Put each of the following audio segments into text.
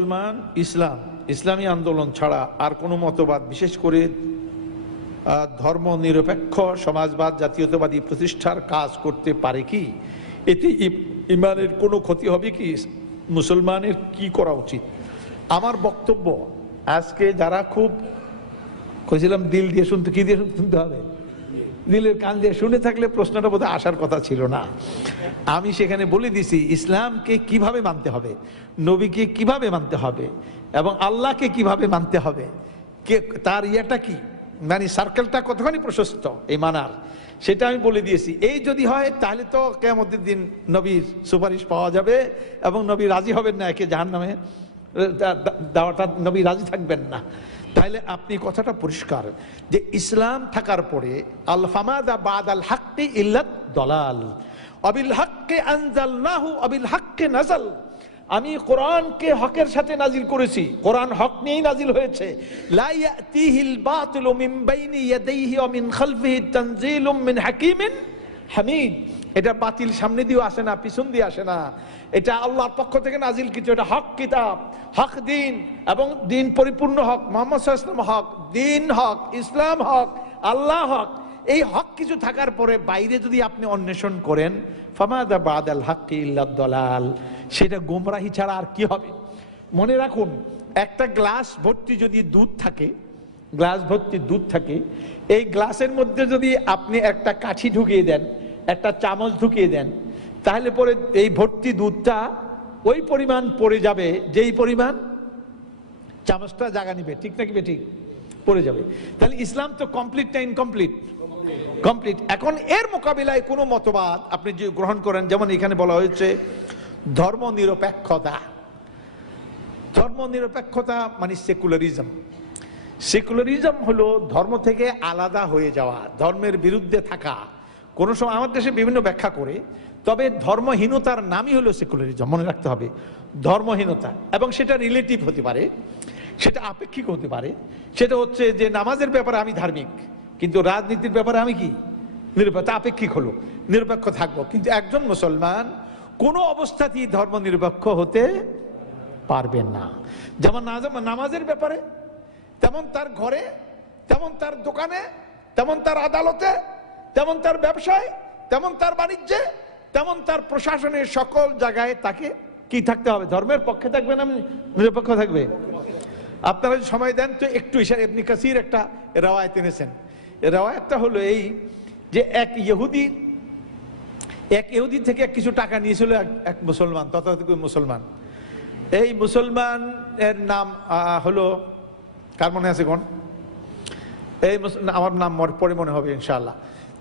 মুসলমান ইসলামী আন্দোলন ছাড়া আর কোনো মতবাদ, বিশেষ করে ধর্ম নিরপেক্ষ সমাজবাদ জাতীয়তাবাদী প্রতিষ্ঠার কাজ করতে পারে কি? এতে ইমানের কোনো ক্ষতি হবে কি? মুসলমানের কি করা উচিত? আমার বক্তব্য আজকে যারা খুব কইছিলাম দিল দিয়ে শুনতে, কি দিয়ে শুনতে হবে? দিলের কান দিয়ে শুনে থাকলে প্রশ্নটা বোধহয় আসার কথা ছিল না। আমি সেখানে বলে দিছি ইসলামকে কিভাবে মানতে হবে, নবীকে কিভাবে মানতে হবে, এবং আল্লাহকে কিভাবে মানতে হবে, তার ইয়েটা কি, মানে সার্কেলটা কতখানি প্রশস্ত এই মানার, সেটা আমি বলে দিয়েছি। এই যদি হয় তাহলে তো কিয়ামতের দিন নবীর সুপারিশ পাওয়া যাবে এবং নবী রাজি হবেন না একে জাহান্নামে দেওয়াটা, নবী রাজি থাকবেন না। তাইলে আপনি কথাটা পরিষ্কার যে ইসলাম থাকার পরে আল ফামাদা বাদাল হাক্কি ইল্লাত দলাল আবিল হাক্কি আনজালনাহু আবিল হাক্কি নাযাল। আমি কোরআনকে হকের সাথে নাজিল করেছি, কোরআন হক নিয়েই নাজিল হয়েছে। লা ইয়াতিহিল বাতিলু মিন বাইনি ইয়াদাইহি ওয়া মিন খালফিহি তানজিলুম মিন হাকিমিন হামিদ। এটা বাতিল সামনে দিয়েও আসে না, পিছন দিয়ে আসে না, এটা আল্লাহর পক্ষ থেকে নাজিল কিছু, এটা হক কিতাব, হক দিন, এবং দিন পরিপূর্ণ হক, মুহাম্মদ সাল্লাল্লাহু আলাইহি ওয়াসাল্লাম হক, দিন হক, ইসলাম হক, আল্লাহ হক। এই হক কিছু থাকার পরে বাইরে যদি আপনি অন্বেষণ করেন, ফামাদা বাদাল হাক্কি ইল্লাদ দলাল, সেটা গোমরাহি ছাড়া আর কি হবে? মনে রাখুন, একটা গ্লাস ভর্তি যদি দুধ থাকে, গ্লাস ভর্তি দুধ থাকে, এই গ্লাসের মধ্যে যদি আপনি একটা কাঠি ঢুকিয়ে দেন, একটা চামচ ঢুকিয়ে দেন, তাহলে পরে এই ভর্তি দুধটা ওই পরিমাণ পড়ে যাবে যেই পরিমাণ চামচটা জায়গা নিবে, ঠিক নাকি ঠিক? পড়ে যাবে। তাহলে ইসলাম তো কমপ্লিট না ইনকমপ্লিট? কমপ্লিট। এখন এর মোকাবিলায় কোনো মতবাদ আপনি যে গ্রহণ করেন, যেমন এখানে বলা হয়েছে ধর্ম নিরপেক্ষতা। ধর্ম নিরপেক্ষতা মানে সেকুলারিজম। সেকুলারিজম হলো ধর্ম থেকে আলাদা হয়ে যাওয়া, ধর্মের বিরুদ্ধে থাকা। কোনো সময় আমার দেশে বিভিন্ন ব্যাখ্যা করে, তবে ধর্মহীনতার নামই হলো সেকুলারিজম, মনে রাখতে হবে। ধর্মহীনতা, এবং সেটা রিলেটিভ হতে পারে, সেটা আপেক্ষিক হতে পারে। সেটা হচ্ছে যে নামাজের ব্যাপারে আমি ধার্মিক, কিন্তু রাজনীতির ব্যাপারে আমি কি নিরপেক্ষ, আপেক্ষিক হলো, নিরপেক্ষ থাকবো। কিন্তু একজন মুসলমান কোনো অবস্থাতেই ধর্ম নিরপেক্ষ হতে পারবেন না। যেমন নামাজের ব্যাপারে, তেমন তার ঘরে, তেমন তার দোকানে, তেমন তার আদালতে, তেমন তার ব্যবসায়, তেমন তার বাণিজ্যে, তেমন তার প্রশাসনের সকল জায়গায় তাকে কি থাকতে হবে? ধর্মের পক্ষে থাকবে না নিরপেক্ষ থাকবে? আপনারা সময় দেন তো একটু। ইবনে কাসির একটা রেওয়ায়েত এনেছেন। রেওয়ায়েতটা হলো এই যে এক ইহুদি থেকে কিছু টাকা নিয়েছিল এক মুসলমান, তথাকথিত মুসলমান। এই মুসলমান এর নাম হলো, কার মনে আছে কোন? এই আমার নাম পরে মনে হবে ইনশাআল্লাহ।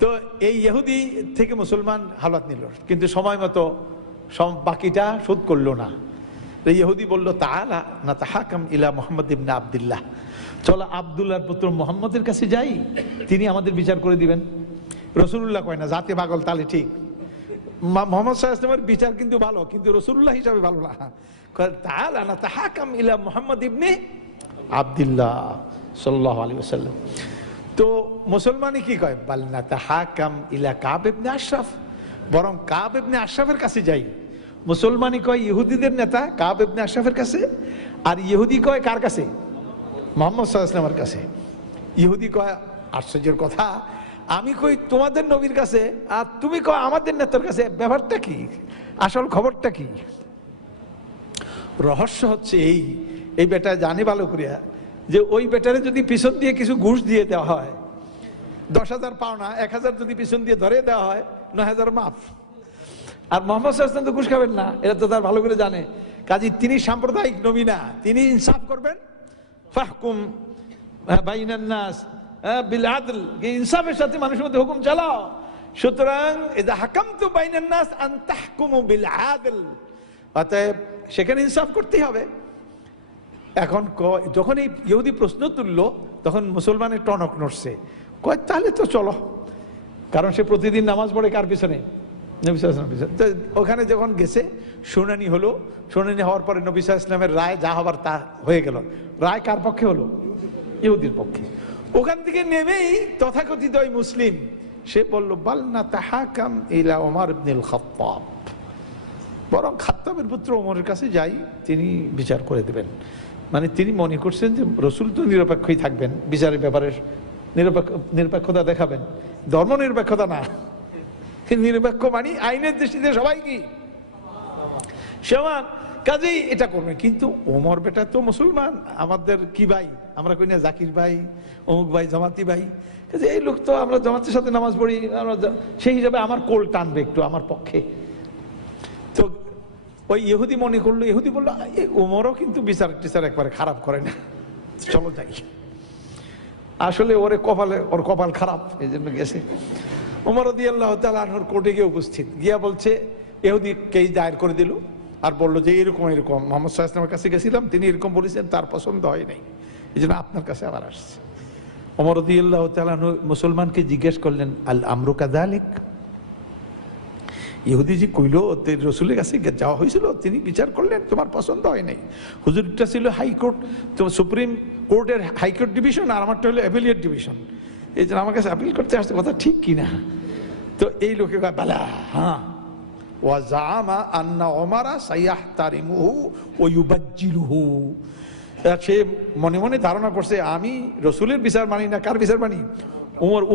তো এই ইহুদি থেকে মুসলমান হালাত নিল, কিন্তু সময় মতো বাকিটা শোধ করলো না। ইহুদি বলল, তাআলা নাতাহাকাম ইলা মুহাম্মদ ইবনে আব্দুল্লাহ, চলো আব্দুল্লাহর পুত্র মুহাম্মদের কাছে যাই, তিনি আমাদের বিচার করে দিবেন। রাসূলুল্লাহ কয় না, জাতে পাগল, তাহলে ঠিক। মুহাম্মদ সাল্লাল্লাহু আলাইহি ওয়াসাল্লামের বিচার কিন্তু ভালো, কিন্তু রাসূলুল্লাহ হিসাবে ভালো না। তাআলা নাতাহাকাম ইলা মুহাম্মদ ইবনে আব্দুল্লাহ সাল্লাল্লাহু আলাইহি ওয়াসাল্লাম। তো মুসলমানই কি কয়, বাল নাতাহাকাম ইলা কাব ইবনে আশরাফ, বরং কাব ইবনে আশরাফের কাছে যাই। মুসলমানই কয় ইহুদিদের নেতা কাব ইবনে আশরাফের কাছে, আর ইহুদি কয় কার কাছে? মুহাম্মদ সাল্লাল্লাহু আলাইহি ওয়াসাল্লামের কাছে। ইহুদি কয়, আশ্চর্যের কথা, আমি কই তোমাদের নবীর কাছে, আর তুমি কয় আমাদের নেতার কাছে, ব্যাপারটা কি? আসল খবরটা কি? রহস্য হচ্ছে এই বেটা জানে ভালো করিয়া যে ওই বেটারে যদি পিছন দিয়ে কিছু ঘুষ দিয়ে দেওয়া হয়, 10,000 পাওনা, 1,000 যদি পিছন দিয়ে ধরে দেওয়া হয়, 9,000 মাফ। আর মুহাম্মদ সাল্লাল্লাহু আলাইহি ওয়াসাল্লাম তো ঘুষ খাবেন না, এটা তো তার ভালো করে জানে। কাজী তিনি সাম্প্রদায়িক নবী না, তিনি ইনসাফ করবেন। ফাহকুম বাইনান নাস বিল আদল, ইনসাফের সাথে মানুষের মধ্যে হুকুম চালাও। সুতরাং ইযা হাকামতু বাইনান নাস আন তাহকুমু বিল আদল, অতএব সেখানে ইনসাফ করতেই হবে। এখন যখন এই ইহুদি প্রশ্ন তুললো, তখন মুসলমানের টনক নড়ছে, কয় তাহলে তো চলো। কারণ সে প্রতিদিন নামাজ পড়ে কার পিছনে? নবী সাল্লাল্লাহু আলাইহি ওয়াসাল্লাম পিছনে। ওখানে যখন গেছে, শুনানি হলো, শুনানি হওয়ার পরে নবী সাল্লাল্লাহু আলাইহি ওয়াসাল্লামের রায় যা হবার তা হয়ে গেল। রায় কার পক্ষে হলো? ইহুদির পক্ষে। ওখান থেকে নেমেই তথাকথিত ওই মুসলিম, সে বলল, বাল নাতাহাকাম ইলা ওমর ইবনুল খাত্তাব, বরং খাত্তাবের পুত্র ওমরের কাছে যাই, তিনি বিচার করে দেবেন। মানে তিনি মনে করছেন যে রসুল তো নিরপেক্ষই থাকবেন, বিচারের ব্যাপারে নিরপেক্ষতা দেখাবেন, ধর্ম নিরপেক্ষতা না। নিরপেক্ষ মানে আইনের দৃষ্টিতে সবাই কি সমান, কাজেই এটা করবেন। কিন্তু ওমর বেটা তো মুসলমান, আমাদের কি ভাই, আমরা কই না জাকির ভাই, অমুক ভাই, জামাতি ভাই, কাজে এই লোক তো আমরা জামাতের সাথে নামাজ পড়ি, আমরা সেই হিসাবে আমার কোল টানবে একটু আমার পক্ষে। তো ওই ইহুদি মনে করলো, ইহুদি বললো ওমরও কিন্তু বিচার টিচার একবারে খারাপ করে না, চলো যাই। আসলে ওর কপাল খারাপ, এই জন্য গেছে। ওমর রাদিয়াল্লাহু তাআলা আনহুর কোর্টে গিয়ে উপস্থিত, গিয়া বলছে ইহুদি কেস দায়ের করে দিল আর বললো যে এরকম এরকম মুহাম্মদ সাল্লাল্লাহু আলাইহি ওয়াসাল্লামের কাছে গেছিলাম, তিনি এরকম বলেছেন, তার পছন্দ হয় নাই, এই জন্য আপনার কাছে আবার আসছে। ওমর রাদিয়াল্লাহু তাআলা আনহু মুসলমানকে জিজ্ঞেস করলেন, আল আমরু কাযালিক, ইহুদি যে কইল রসুলের কাছে যাওয়া হয়েছিল, তিনি বিচার করলেন, তোমার পছন্দ হয় নাই। হুজুরটা ছিল হাইকোর্ট, তো সুপ্রিম কোর্টের হাইকোর্ট ডিভিশন, আর আমারটা হলো অ্যাপিলিয়েট ডিভিশন, এই জন্য আমার কাছে আপিল করতে আসছে, কথা ঠিক কিনা? তো এই লোকে কয় বালা, হ্যাঁ, ওয়া জাআমা আন্না ওমরা সাইয়াহতারিমুহু ওয়া ইউবাজ্জিলুহু, সে মনে মনে ধারণা করছে আমি রসুলের বিচার মানি না, কার বিচার মানি?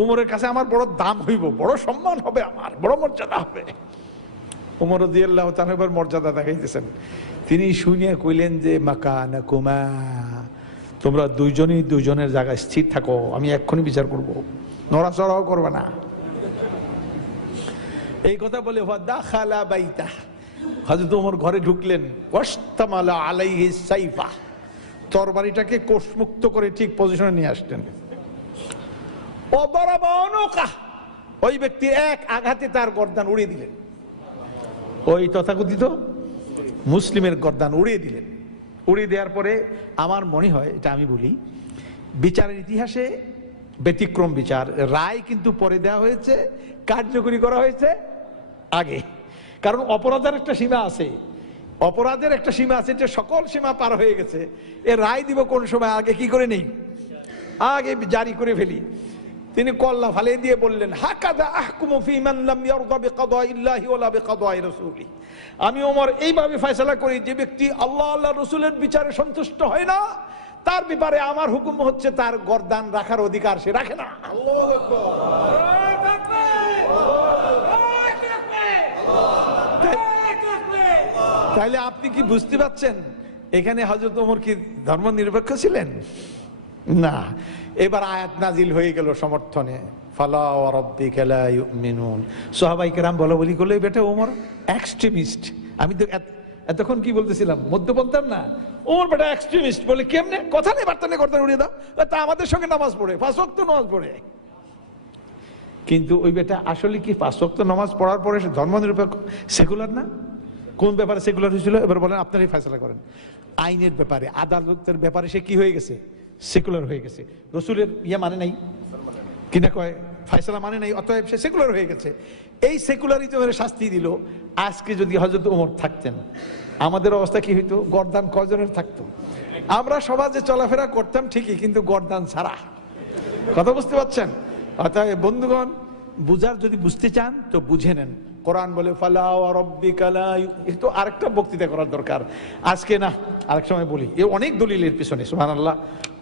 উমরের কাছে আমার বড় দাম হইব, বড় সম্মান হবে, আমার বড় মর্যাদা হবে। উমর রাদিয়াল্লাহু তাআলা এবার মর্যাদা দেখাইতেছেন। তিনি শুনিয়া কইলেন যে মাকানাকুমা, তোমরা দুইজনই দুইজনের জায়গায় স্থির থাকো, আমি এক্ষুনি বিচার করব, নড়াচড়াও করবে না। এই কথা বলে দাখালা বাইতা, হযরত ওমর ঘরে ঢুকলেন, ওয়াশতামালা আলাইহি সাইফা, তরবারিটাকে কোষমুক্ত করে ঠিক পজিশনে নিয়ে আসলেন। ওই ব্যক্তি এক আঘাতে তার গর্দান উড়িয়ে দিলেন, ওই তথাকথিত মুসলিমের গর্দান উড়িয়ে দিলেন। উড়িয়ে দেওয়ার পরে আমার মনে হয়, এটা আমি বলি, বিচারের ইতিহাসে ব্যতিক্রম বিচার, রায় কিন্তু পরে দেওয়া হয়েছে, কার্যকরী করা হয়েছে আগে। কারণ অপরাধের একটা সীমা আছে, অপরাধের একটা সীমা আছে, যে সকল সীমা পার হয়ে গেছে, এ রায় দিব কোন সময়, আগে কি করে নেই, আগে জারি করে ফেলি। তিনি কল্লা ফালিয়ে দিয়ে বললেন, হাকাযা আহকুমু ফী মান লাম ইয়ারদা বিকাদাইল্লাহি ওয়ালা বিকাদাই রাসূলি, আমি ওমর এইভাবে ফয়সালা করি, যে ব্যক্তি আল্লাহ আল্লাহ রাসূলের বিচারে সন্তুষ্ট হয় না, তার ব্যাপারে আমার হুকুম হচ্ছে তার গর্দান রাখার অধিকার সে রাখে না। আল্লাহু আকবার, তাইলে আপনি কি বুঝতে পারছেন এখানে হযরত ওমর কি ধর্ম নিরপেক্ষ ছিলেন? না। এবার আয়াত নাজিল হয়ে গেল সমর্থনে, ফালা ওয়া রাব্বিকা লা ইউমিনুন। সাহাবায়ে কেরাম বলা বলি করলে বেটা ওমর এক্সট্রিমিস্ট। আমি তো এতক্ষণ কি বলতেছিলাম, মধ্যপন্থার না, ওমর বেটা এক্সট্রিমিস্ট বলে কেমনে? কথা নেই, বার্তা নেই, গর্দান উড়িয়ে দাও, তা আমাদের সঙ্গে নামাজ পড়ে, 5 ওয়াক্ত নামাজ পড়ে। কিন্তু ওই বেটা আসলে কি 5 ওয়াক্ত নামাজ পড়ার পরে সে ধর্ম নিরপেক্ষ, সেকুলার না? কোন ব্যাপারে সেকুলার হয়েছিল? এবার বলেন, আপনারাই ফয়সালা করেন। আইনের ব্যাপারে, আদালতের ব্যাপারে সে কি হয়ে গেছে? সেকুলার হয়ে গেছে। রসুলের মানে নাই কিনা কয়, ফয়সালা মানে নাই, অতএব সে সেকুলার হয়ে গেছে। এই সেকুলারিজমের শাস্তি দিল। আজকে যদি হযরত ওমর থাকতেন, আমাদের অবস্থা কি হইতো? গর্দান কয়জনের থাকতো? আমরা সমাজে চলাফেরা করতাম ঠিকই, কিন্তু গর্দান ছাড়া। কথা বুঝতে পারছেন? অতএব বন্ধুগণ, বুঝার যদি বুঝতে চান তো বুঝে নেন। কোরআন বলে ফালা ওয়া রাব্বিকা লা, একটু আরেকটা বক্তৃতা করার দরকার আজকে, না আরেক সময় বলি, এ অনেক দলিলের পিছনে, সুবহানাল্লাহ।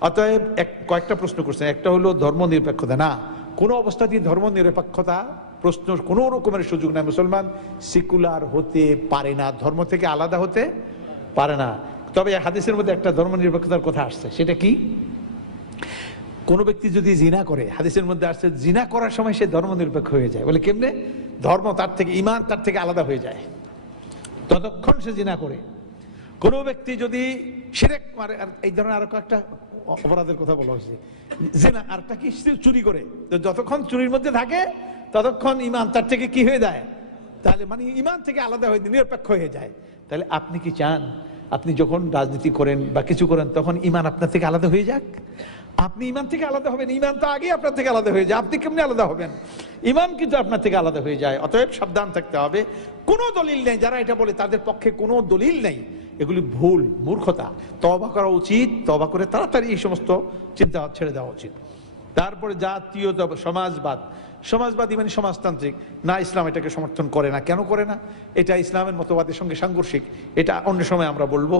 অতএব কয়েকটা প্রশ্ন করছেন, একটা হলো ধর্ম নিরপেক্ষতা। না, কোনো অবস্থাতেই ধর্ম নিরপেক্ষতা প্রশ্ন কোনো রকমের সুযোগ নাই। মুসলমান সেকুলার হতে পারে না, ধর্ম থেকে আলাদা হতে পারে না। তবে হাদিসের মধ্যে একটা ধর্ম নিরপেক্ষতার কথা আসছে, সেটা কি? কোন ব্যক্তি যদি জিনা করে, হাদিসের মধ্যে আসছে জিনা করার সময় সে ধর্ম নিরপেক্ষ হয়ে যায়। বলে কেমনে? ধর্ম তার থেকে, ইমান তার থেকে আলাদা হয়ে যায় ততক্ষণ সে জিনা করে। কোন ব্যক্তি যদি শিরক করে, এই ধরনের আরো একটা অপরাধের কথা বলা হয়েছে, জিনা, আরটা কি চুরি করে, যতক্ষণ চুরির মধ্যে থাকে ততক্ষণ ইমান তার থেকে কি হয়ে যায়? তাহলে মানে ইমান থেকে আলাদা হয়ে নিরপেক্ষ হয়ে যায়। তাহলে আপনি কি চান আপনি যখন রাজনীতি করেন বা কিছু করেন তখন ইমান আপনার থেকে আলাদা হয়ে যাক? আপনি ইমান থেকে আলাদা হবেন, ইমান তো আগে আপনার থেকে আলাদা হয়ে যায়, আপনি কেমনি আলাদা হবেন? ইমান কিন্তু আপনার থেকে আলাদা হয়ে যায়। অতএব সাবধান থাকতে হবে। কোনো দলিল নেই, যারা এটা বলে তাদের পক্ষে কোনো দলিল নেই, এগুলি ভুল, মূর্খতা। তওবা করা উচিত, তওবা করে তাড়াতাড়ি এই সমস্ত চিন্তা ছেড়ে দেওয়া উচিত। তারপরে জাতীয়তা, সমাজবাদ, সমাজবাদী মানে সমাজতান্ত্রিক না, ইসলাম এটাকে সমর্থন করে না। কেন করে না? এটা ইসলামের মতবাদের সঙ্গে সাংঘর্ষিক, এটা অন্য সময় আমরা বলবো।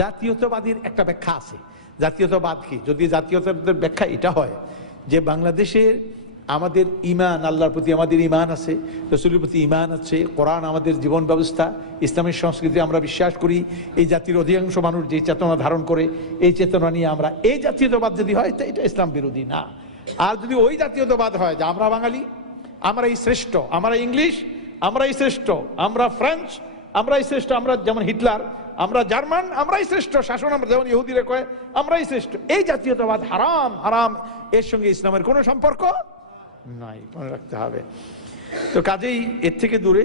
জাতীয়তাবাদীর একটা ব্যাখ্যা আছে। জাতীয়তাবাদ কি? যদি জাতীয়তাবাদের ব্যাখ্যা এটা হয় যে বাংলাদেশের আমাদের ঈমান, আল্লাহর প্রতি আমাদের ঈমান আছে, রাসূলের প্রতি ঈমান আছে, কোরআন আমাদের জীবন ব্যবস্থা, ইসলামের সংস্কৃতি আমরা বিশ্বাস করি, এই জাতির অধিকাংশ মানুষ যে চেতনা ধারণ করে এই চেতনা নিয়ে আমরা, এই জাতীয়তাবাদ যদি হয় তো এটা ইসলাম বিরোধী না। আর যদি ওই জাতীয়তাবাদ হয় যে আমরা বাঙালি, আমরাই শ্রেষ্ঠ, আমরা ইংলিশ, আমরাই শ্রেষ্ঠ, আমরা ফ্রেঞ্চ, আমরাই শ্রেষ্ঠ, আমরা যেমন হিটলার, আমরা জার্মান, আমরাই শ্রেষ্ঠ শাসন, আমরা যেমন ইহুদিরা কয় আমরাই শ্রেষ্ঠ, এই জাতীয়তাবাদ হারাম, হারাম, এর সঙ্গে ইসলামের কোনো সম্পর্ক নাই, মনে রাখতে হবে। তো কাজেই এর থেকে দূরে